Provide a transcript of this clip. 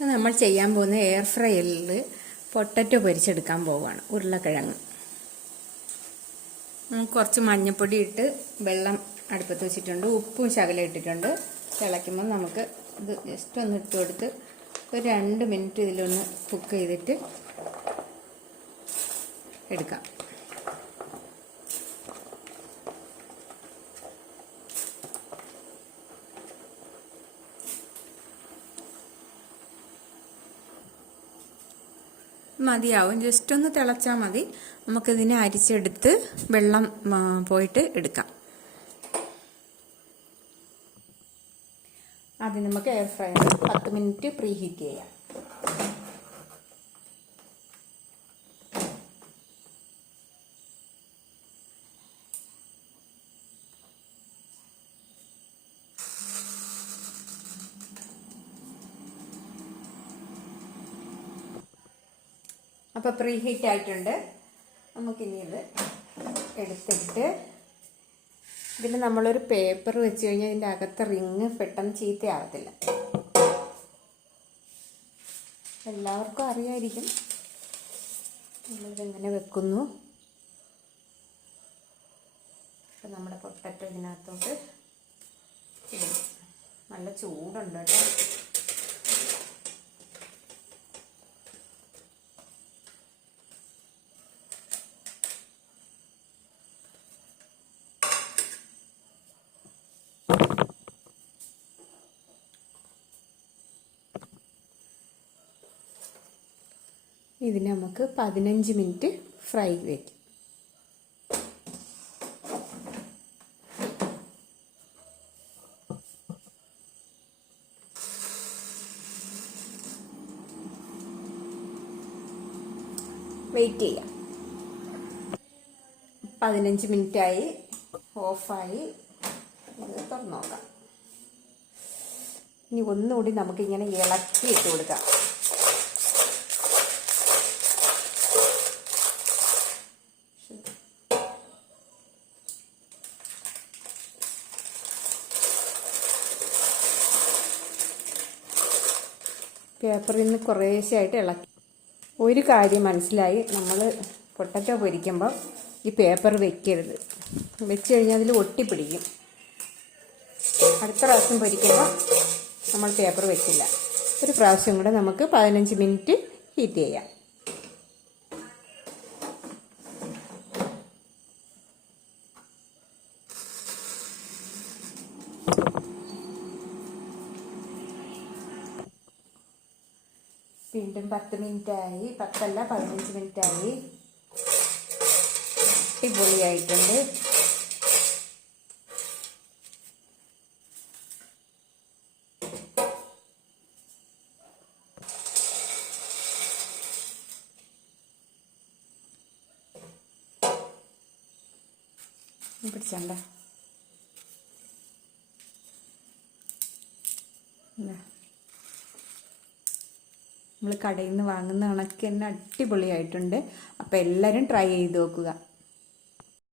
നമ്മൾ ചെയ്യാൻ പോകുന്ന എയർ ഫ്രയറിൽ പൊട്ടറ്റോ പൊരിച്ചെടുക്കാൻ പോവുകയാണ്. ഉരുളക്കിഴങ്ങ് കുറച്ച് മഞ്ഞൾപ്പൊടി ഇട്ട് വെള്ളം അടുപ്പത്ത് വെച്ചിട്ടുണ്ട്. ഉപ്പും ശകലം ഇട്ടിട്ടുണ്ട്. തിളയ്ക്കുമ്പോൾ നമുക്ക് ഇത് ജസ്റ്റ് ഒന്ന് ഇട്ട് കൊടുത്ത് ഒരു 2 മിനിറ്റ് ഇതിലൊന്ന് കുക്ക് ചെയ്തിട്ട് എടുക്കാം. മതിയാവും, ജസ്റ്റ് ഒന്ന് തിളച്ചാൽ മതി. നമുക്കിതിനെ അരിച്ചെടുത്ത് വെള്ളം പോയിട്ട് എടുക്കാം. ആദ്യം നമുക്ക് air fryer 10 minute pre heat ചെയ്യാം. അപ്പോൾ പ്രീ ഹീറ്റ് ആയിട്ടുണ്ട്. നമുക്കിനി ഇത് എടുത്തിട്ട് ഇതിൽ നമ്മളൊരു പേപ്പർ വെച്ച് കഴിഞ്ഞാൽ ഇതിൻ്റെ അകത്തെ റിങ് പെട്ടെന്ന് ചീത്തയാകത്തില്ല. എല്ലാവർക്കും അറിയായിരിക്കും. നമ്മളിതെങ്ങനെ വെക്കുന്നു. അപ്പം നമ്മുടെ പൊട്ടറ്റോ ഇതിനകത്തോട്ട് ഇടും. നല്ല ചൂടുണ്ട് കേട്ടോ. ഇതിന് നമുക്ക് 15 മിനിറ്റ് ഫ്രൈ വയ്ക്കും. വെയിറ്റ് ചെയ്യാം. 15 മിനിറ്റായി, ഓഫായി. ഇത് തുറന്നു നോക്കാം. ഇനി ഒന്നുകൂടി നമുക്കിങ്ങനെ ഇളക്കി ഇട്ട് കൊടുക്കാം. പേപ്പറിൽ നിന്ന് കുറേശ്ശായിട്ട് ഇളക്കി. ഒരു കാര്യം മനസ്സിലായി, നമ്മൾ പൊട്ടറ്റോ പൊരിക്കുമ്പോൾ ഈ പേപ്പർ വെക്കരുത്. വെച്ച് കഴിഞ്ഞാൽ അതിൽ ഒട്ടിപ്പിടിക്കും. അടുത്ത പ്രാവശ്യം പൊരിക്കുമ്പോൾ നമ്മൾ പേപ്പർ വെക്കില്ല. ഒരു പ്രാവശ്യം കൂടെ നമുക്ക് 15 മിനിറ്റ് ഹീറ്റ് ചെയ്യാം. വീണ്ടും 10 മിനിറ്റായി. 10 അല്ല 15 മിനിറ്റായി. അടിപൊളിയായിട്ടുണ്ട്. പിടിച്ചണ്ട നമ്മൾ കടയിൽ നിന്ന് വാങ്ങുന്ന കണക്ക് തന്നെ അടിപൊളിയായിട്ടുണ്ട്. അപ്പോൾ എല്ലാവരും ട്രൈ ചെയ്ത് നോക്കുക.